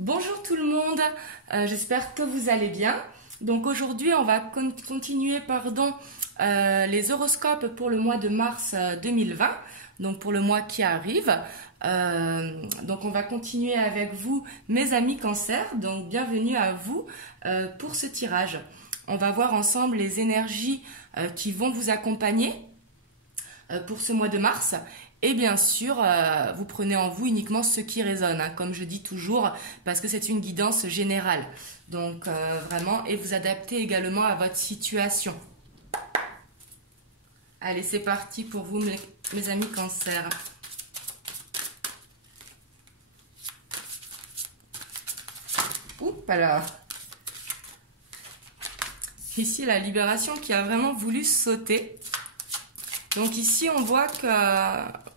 Bonjour tout le monde, j'espère que vous allez bien. Donc aujourd'hui on va continuer les horoscopes pour le mois de mars 2020, donc pour le mois qui arrive. Donc on va continuer avec vous mes amis cancer, donc bienvenue à vous pour ce tirage. On va voir ensemble les énergies qui vont vous accompagner pour ce mois de mars. Et bien sûr, vous prenez en vous uniquement ce qui résonne, hein, comme je dis toujours, parce que c'est une guidance générale. Donc vraiment, et vous adaptez également à votre situation. Allez, c'est parti pour vous, mes amis cancer. Oups là. Ici, la libération qui a vraiment voulu sauter. Donc ici, on voit que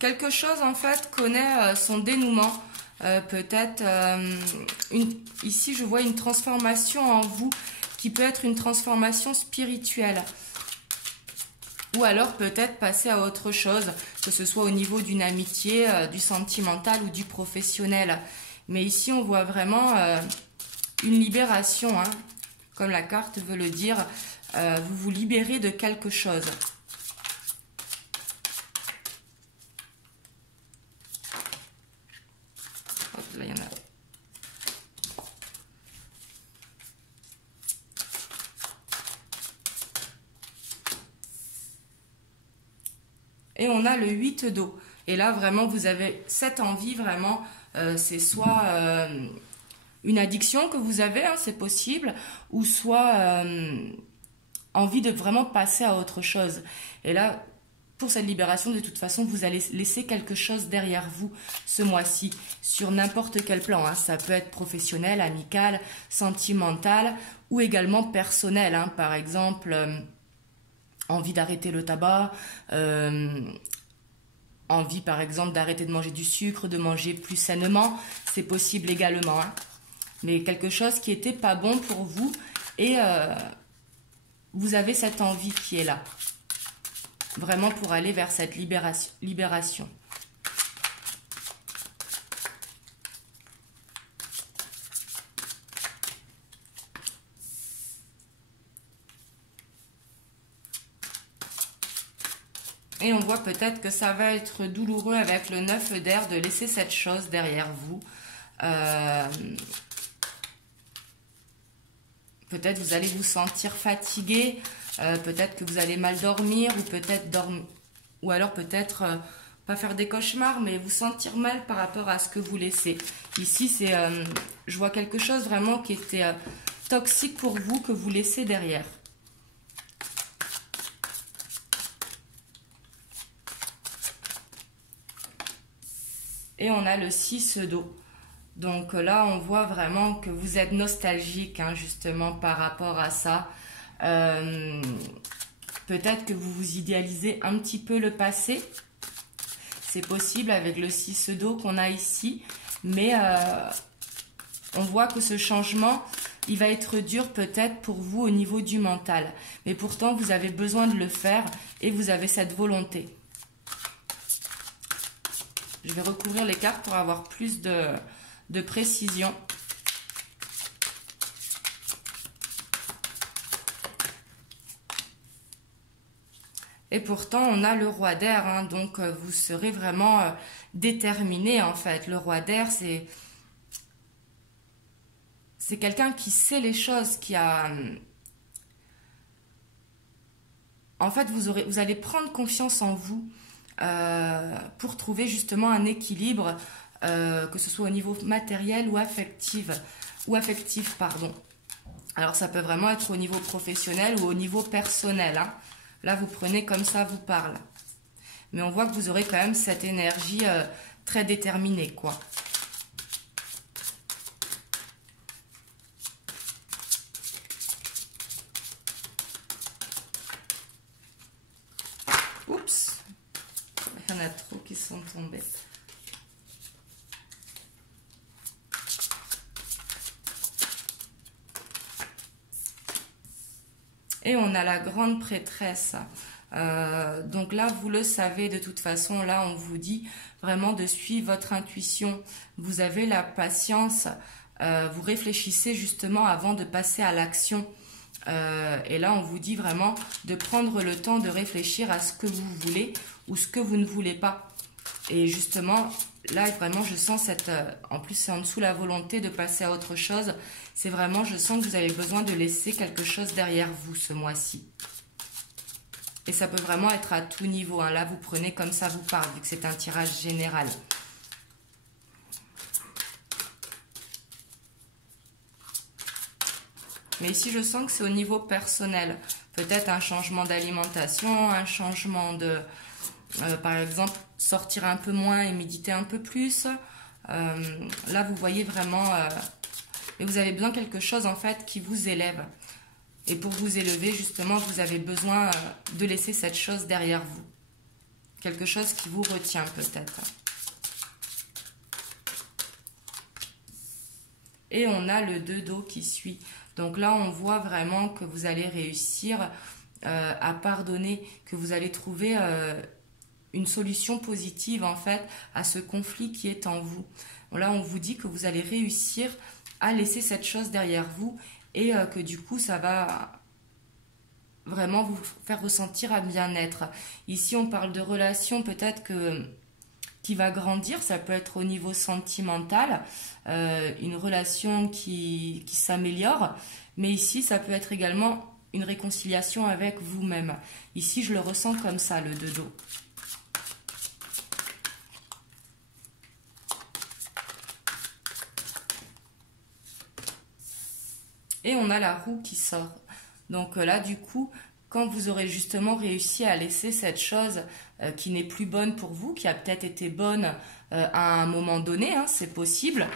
quelque chose en fait connaît son dénouement. Peut-être ici, je vois une transformation en vous qui peut être une transformation spirituelle. Ou alors peut-être passer à autre chose, que ce soit au niveau d'une amitié, du sentimental ou du professionnel. Mais ici, on voit vraiment une libération, hein, comme la carte veut le dire. Vous vous libérez de quelque chose. Hop, là, il y en a. Et on a le 8 d'eau. Et là, vraiment, vous avez cette envie, vraiment, c'est soit une addiction que vous avez, hein, c'est possible, ou soit envie de vraiment passer à autre chose. Et là, pour cette libération, de toute façon, vous allez laisser quelque chose derrière vous ce mois-ci, sur n'importe quel plan, hein. Ça peut être professionnel, amical, sentimental, ou également personnel, hein. Par exemple, envie d'arrêter le tabac, envie par exemple d'arrêter de manger du sucre, de manger plus sainement, c'est possible également, hein. Mais quelque chose qui n'était pas bon pour vous et vous avez cette envie qui est là. Vraiment pour aller vers cette libération. Et on voit peut-être que ça va être douloureux avec le 9 d'air de laisser cette chose derrière vous. Peut-être vous allez vous sentir fatigué, peut-être que vous allez mal dormir, ou alors peut-être pas faire des cauchemars, mais vous sentir mal par rapport à ce que vous laissez. Ici, je vois quelque chose vraiment qui était toxique pour vous, que vous laissez derrière. Et on a le 6 d'eau. Donc là, on voit vraiment que vous êtes nostalgique, hein, justement, par rapport à ça. Peut-être que vous vous idéalisez un petit peu le passé. C'est possible avec le 6 d'eau qu'on a ici. Mais on voit que ce changement, il va être dur peut-être pour vous au niveau du mental. Mais pourtant, vous avez besoin de le faire et vous avez cette volonté. Je vais recouvrir les cartes pour avoir plus de précision. Et pourtant, on a le roi d'air, hein, donc vous serez vraiment déterminé en fait. Le roi d'air, c'est quelqu'un qui sait les choses, qui a... En fait, vous allez prendre confiance en vous pour trouver justement un équilibre, que ce soit au niveau matériel ou affectif, pardon. Alors ça peut vraiment être au niveau professionnel ou au niveau personnel, hein. Là vous prenez comme ça vous parle, mais on voit que vous aurez quand même cette énergie très déterminée, quoi. Oups, il y en a trop qui sont tombés. Et on a la grande prêtresse. Donc là, vous le savez de toute façon, là, on vous dit vraiment de suivre votre intuition. Vous avez la patience, vous réfléchissez justement avant de passer à l'action. Et là, on vous dit vraiment de prendre le temps de réfléchir à ce que vous voulez ou ce que vous ne voulez pas. Et justement, là, vraiment, je sens cette... en plus, c'est en dessous la volonté de passer à autre chose. C'est vraiment, je sens que vous avez besoin de laisser quelque chose derrière vous ce mois-ci. Et ça peut vraiment être à tout niveau. Hein. Là, vous prenez comme ça vous parle, vu que c'est un tirage général. Mais ici, je sens que c'est au niveau personnel. Peut-être un changement d'alimentation, un changement de... par exemple, sortir un peu moins et méditer un peu plus. Là, vous voyez vraiment... et vous avez besoin de quelque chose, en fait, qui vous élève. Et pour vous élever, justement, vous avez besoin de laisser cette chose derrière vous. Quelque chose qui vous retient, peut-être. Et on a le 2 d'eau qui suit. Donc là, on voit vraiment que vous allez réussir à pardonner, que vous allez trouver une solution positive, en fait, à ce conflit qui est en vous. Là, on vous dit que vous allez réussir à laisser cette chose derrière vous et que du coup, ça va vraiment vous faire ressentir un bien-être. Ici, on parle de relation peut-être qui va grandir, ça peut être au niveau sentimental, une relation qui s'améliore, mais ici, ça peut être également une réconciliation avec vous-même. Ici, je le ressens comme ça, le 2 d'eau. Et on a la roue qui sort. Donc là, du coup, quand vous aurez justement réussi à laisser cette chose qui n'est plus bonne pour vous, qui a peut-être été bonne à un moment donné, hein, c'est possible.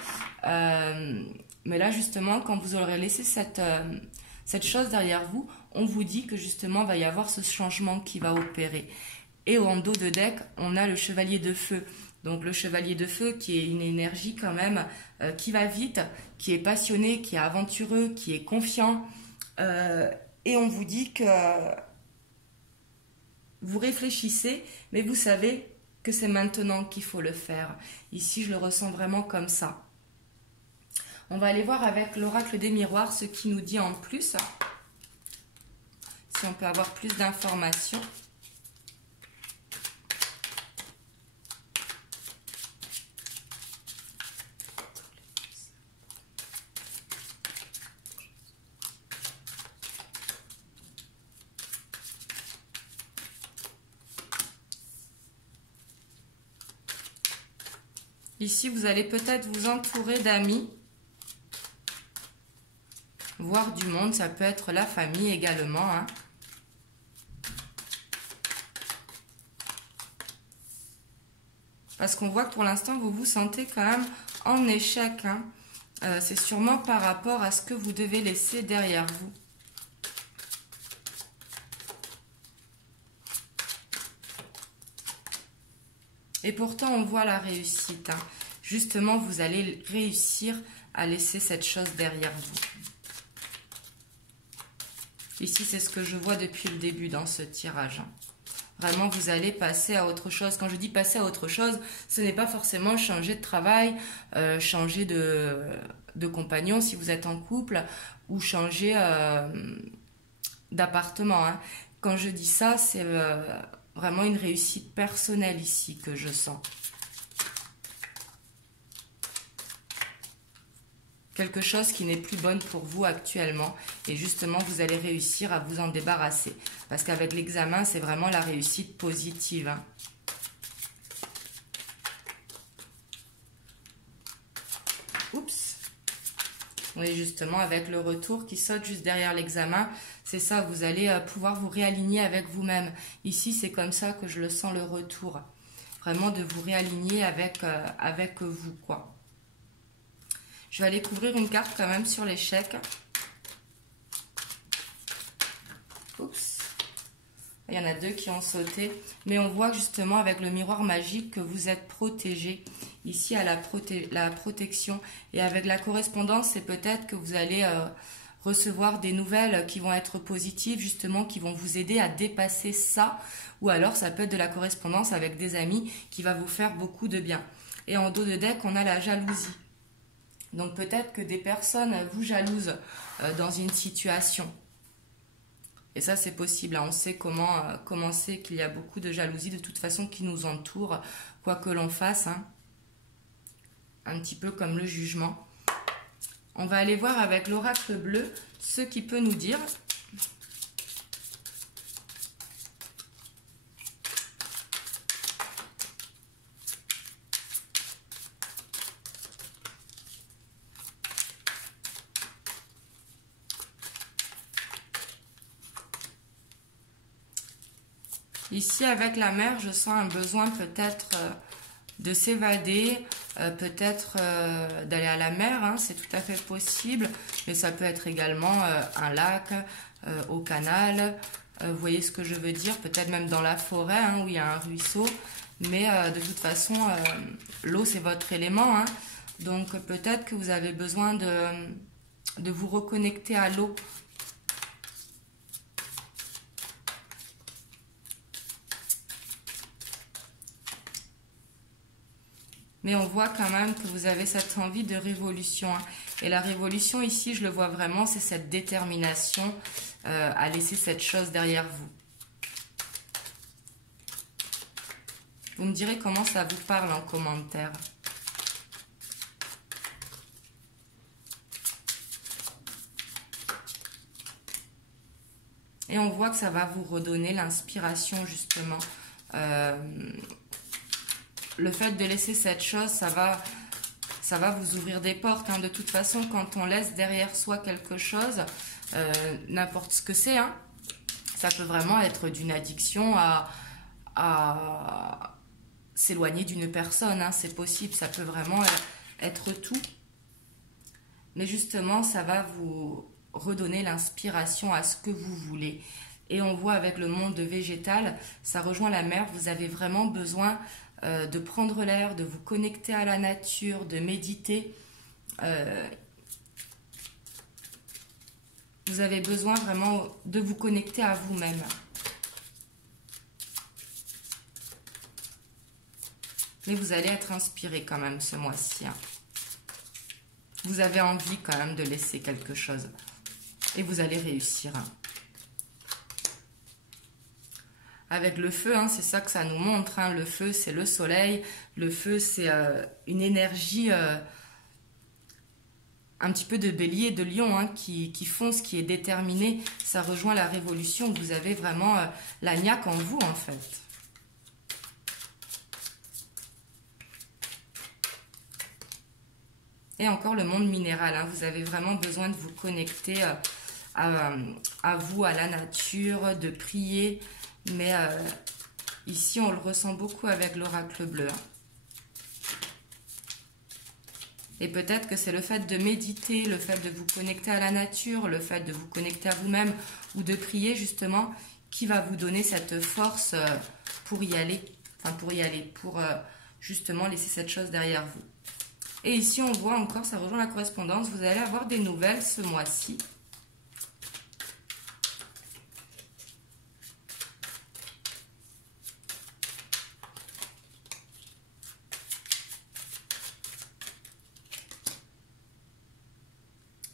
Mais là, justement, quand vous aurez laissé cette chose derrière vous, on vous dit que justement, il va y avoir ce changement qui va opérer. Et en dos de deck, on a le chevalier de feu. Donc le chevalier de feu qui est une énergie quand même qui va vite, qui est passionné, qui est aventureux, qui est confiant. Et on vous dit que vous réfléchissez, mais vous savez que c'est maintenant qu'il faut le faire. Ici, je le ressens vraiment comme ça. On va aller voir avec l'oracle des miroirs ce qui nous dit en plus. Si on peut avoir plus d'informations. Ici, vous allez peut-être vous entourer d'amis, voire du monde. Ça peut être la famille également. Hein. Parce qu'on voit que pour l'instant, vous vous sentez quand même en échec. Hein. C'est sûrement par rapport à ce que vous devez laisser derrière vous. Et pourtant, on voit la réussite. Hein. Justement, vous allez réussir à laisser cette chose derrière vous. Ici, c'est ce que je vois depuis le début dans ce tirage. Hein. Vraiment, vous allez passer à autre chose. Quand je dis passer à autre chose, ce n'est pas forcément changer de travail, changer de compagnon si vous êtes en couple, ou changer d'appartement. Hein. Quand je dis ça, c'est... vraiment une réussite personnelle ici que je sens. Quelque chose qui n'est plus bonne pour vous actuellement. Et justement, vous allez réussir à vous en débarrasser. Parce qu'avec l'examen, c'est vraiment la réussite positive. Hein. Oups. Oui, justement, avec le retour qui saute juste derrière l'examen, c'est ça, vous allez pouvoir vous réaligner avec vous-même. Ici, c'est comme ça que je le sens, le retour. Vraiment de vous réaligner avec vous, quoi. Je vais aller couvrir une carte quand même sur l'échec. Oups. Il y en a 2 qui ont sauté. Mais on voit justement avec le miroir magique que vous êtes protégé. Ici, à la protection. Et avec la correspondance, c'est peut-être que vous allez recevoir des nouvelles qui vont être positives, justement, qui vont vous aider à dépasser ça. Ou alors, ça peut être de la correspondance avec des amis qui va vous faire beaucoup de bien. Et en dos de deck, on a la jalousie. Donc peut-être que des personnes vous jalousent dans une situation. Et ça, c'est possible. On sait comment c'est qu'il y a beaucoup de jalousie de toute façon qui nous entoure, quoi que l'on fasse. Un petit peu comme le jugement. On va aller voir avec l'oracle bleu ce qu'il peut nous dire. Ici, avec la mer, je sens un besoin peut-être de s'évader, peut-être d'aller à la mer, c'est tout à fait possible, mais ça peut être également un lac, au canal, vous voyez ce que je veux dire, peut-être même dans la forêt où il y a un ruisseau, mais de toute façon, l'eau c'est votre élément, donc peut-être que vous avez besoin de vous reconnecter à l'eau. Mais on voit quand même que vous avez cette envie de révolution. Et la révolution ici, je le vois vraiment, c'est cette détermination à laisser cette chose derrière vous. Vous me direz comment ça vous parle en commentaire. Et on voit que ça va vous redonner l'inspiration justement. Le fait de laisser cette chose, ça va vous ouvrir des portes. De toute façon, quand on laisse derrière soi quelque chose, n'importe ce que c'est, ça peut vraiment être d'une addiction à s'éloigner d'une personne. C'est possible, ça peut vraiment être tout. Mais justement, ça va vous redonner l'inspiration à ce que vous voulez. Et on voit avec le monde végétal, ça rejoint la mer, vous avez vraiment besoin de prendre l'air, de vous connecter à la nature, de méditer. Vous avez besoin vraiment de vous connecter à vous-même. Mais vous allez être inspiré quand même ce mois-ci. Vous avez envie quand même de laisser quelque chose. Et vous allez réussir. Avec le feu, c'est ça que ça nous montre. Le feu, c'est le soleil. Le feu, c'est une énergie un petit peu de bélier, de lion, qui fonce, qui est déterminé. Ça rejoint la révolution. Vous avez vraiment la niaque en vous, en fait. Et encore le monde minéral. Vous avez vraiment besoin de vous connecter à vous, à la nature, de prier. Mais ici, on le ressent beaucoup avec l'oracle bleu. Et peut-être que c'est le fait de méditer, le fait de vous connecter à la nature, le fait de vous connecter à vous-même ou de prier justement, qui va vous donner cette force pour y aller. Pour justement laisser cette chose derrière vous. Et ici, on voit encore, ça rejoint la correspondance, vous allez avoir des nouvelles ce mois-ci.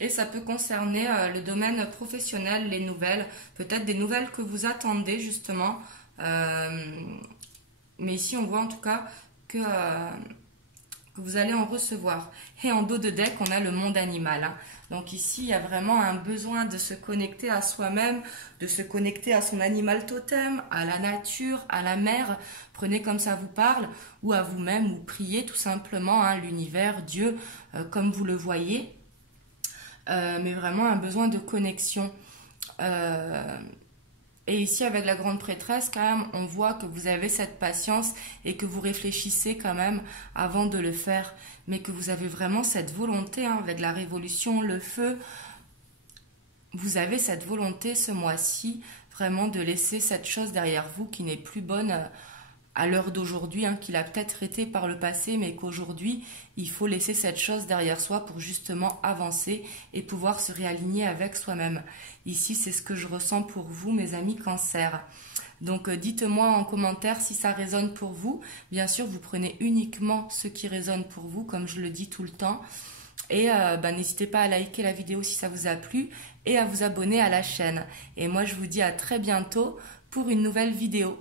Et ça peut concerner le domaine professionnel, les nouvelles, peut-être des nouvelles que vous attendez justement. Mais ici, on voit en tout cas que vous allez en recevoir. Et en dos de deck, on a le monde animal. Donc ici, il y a vraiment un besoin de se connecter à soi-même, de se connecter à son animal totem, à la nature, à la mer. Prenez comme ça vous parle, ou à vous-même, ou priez tout simplement, l'univers, Dieu, comme vous le voyez. Mais vraiment un besoin de connexion. Et ici, avec la grande prêtresse, quand même, on voit que vous avez cette patience et que vous réfléchissez quand même avant de le faire. Mais que vous avez vraiment cette volonté, avec la révolution, le feu. Vous avez cette volonté ce mois-ci, vraiment de laisser cette chose derrière vous qui n'est plus bonne à l'heure d'aujourd'hui, hein, qu'il a peut-être été par le passé, mais qu'aujourd'hui, il faut laisser cette chose derrière soi pour justement avancer et pouvoir se réaligner avec soi-même. Ici, c'est ce que je ressens pour vous, mes amis Cancer. Donc dites-moi en commentaire si ça résonne pour vous. Bien sûr, vous prenez uniquement ce qui résonne pour vous, comme je le dis tout le temps. Et n'hésitez pas à liker la vidéo si ça vous a plu et à vous abonner à la chaîne. Et moi, je vous dis à très bientôt pour une nouvelle vidéo.